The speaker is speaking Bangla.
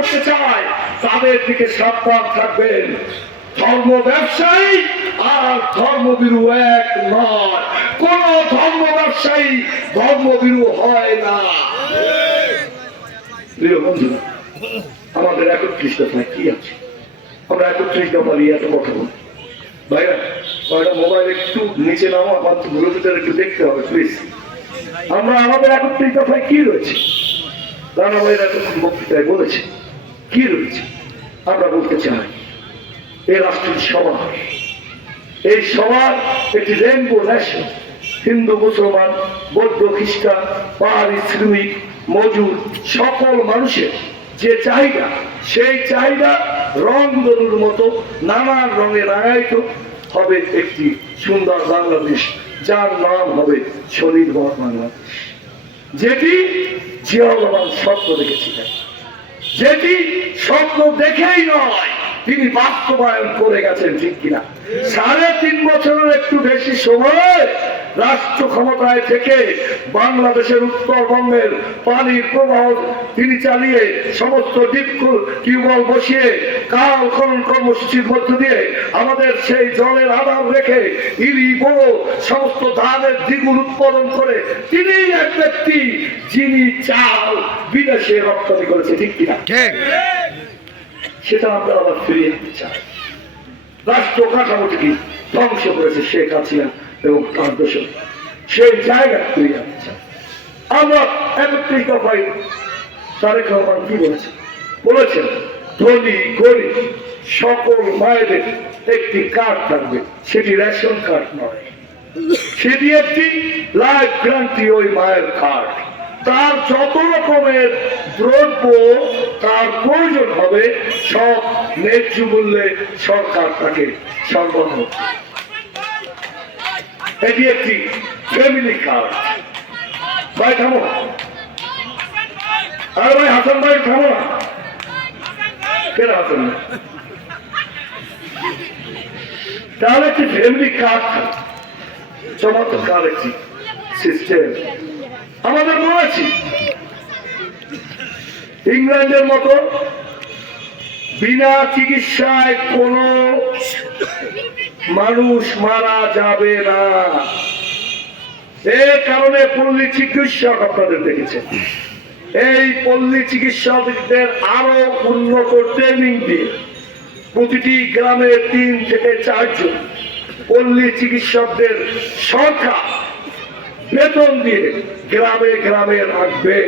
করতে চায়, তাদের থেকে সাবধান থাকবেন। ধর্ম ব্যবসায়ী আর ধর্মবিরু এক নয়। কোন ধর্ম ব্যবসায়ী ধর্মবিরু হয় না। প্রিয় বন্ধুরা আমাদের একত্রিশ দফায় কি আছে? আমরা একত্রিশ দফা নিয়ে এত কথা বলি। ভাইরা মোবাইল একটু নিচে নামো আমার তো একটু দেখতে হবে প্লিজ আমরা আমাদের একত্রিশ দফায় কি রয়েছে? রানা ভাইরা বক্তৃতায় বলেছে। কি রয়েছে? আমরা বলতে চাই এ রাষ্ট্রের সবার এই সবার একটি রেনবো ন্যাশন হিন্দু, মুসলমান, বৌদ্ধ, খ্রিস্টান, পাহাড়ি, শ্রমিক, মজুর, সকল মানুষের যে চাহিদা, সেই চাহিদা রং দরুর মতো, নানান রঙে রাঙায়িত হবে একটি সুন্দর বাংলাদেশ, যার নাম হবে স্বনির্ভর বাংলাদেশ। যেটি জিয়াউর রহমান স্বপ্ন দেখেছিলেন। যেটি স্বপ্ন দেখেই নয়। তিনি বাস্তবায়ন করে গেছেন, ঠিক কিনা? সাড়ে তিন বছরের একটু বেশি সময় রাষ্ট্র ক্ষমতায় থেকে বাংলাদেশের উত্তরবঙ্গের পানির প্রবাহ তিনি চালিয়ে সমস্ত ডিপকুল টিউবওয়েল বসিয়ে কাল খনন কর্মসূচির মধ্য দিয়ে আমাদের সেই জলের আধার রেখে ইরি বড় সমস্ত ধানের দ্বিগুণ উৎপাদন করে তিনি এক ব্যক্তি যিনি চাল বিদেশে রপ্তানি করেছে, ঠিক কিনা? সেটা আমরা আবার ফিরিয়ে আনতে চাই। রাষ্ট্র কাঠামোটিকে ধ্বংস করেছে, শেখ হাসিনা এবং তার দোষক সেই জায়গা ফিরিয়ে আনতে চাই। আমরা একত্রিশ দফায় তারেক রহমান কি বলেছেন বলেছেন, ধনী, গরিব, সকল মায়েদের একটি কার্ড থাকবে, সেটি রেশন কার্ড নয়। সেটি একটি লাইফ গ্যারান্টি ওই মায়ের কার্ড। তার যত রকমের দ্রব্য তার প্রয়োজন হবে, সব ন্যায্য মূল্যে সরকার তাকে সরবরাহ এটি একটি ফ্যামিলি কার্ড ভাই, থামো। আরে ভাই, হাসান ভাই, থামো না। কেন হাসান? তাহলে একটি ফ্যামিলি কার্ড চমৎকার একটি সিস্টেম আমাদের বলেছি ইংল্যান্ডের মতো বিনা চিকিৎসায় কোনো মানুষ মারা যাবে না। এর কারণে পল্লী চিকিৎসক আপনাদের দেখেছেন এই পল্লী চিকিৎসকদের আরও উন্নত ট্রেনিং দিয়ে প্রতিটি গ্রামে তিন থেকে চারজন পল্লী চিকিৎসকদের সংখ্যা বেতন দিয়ে গ্রামে গ্রামে রাখবে।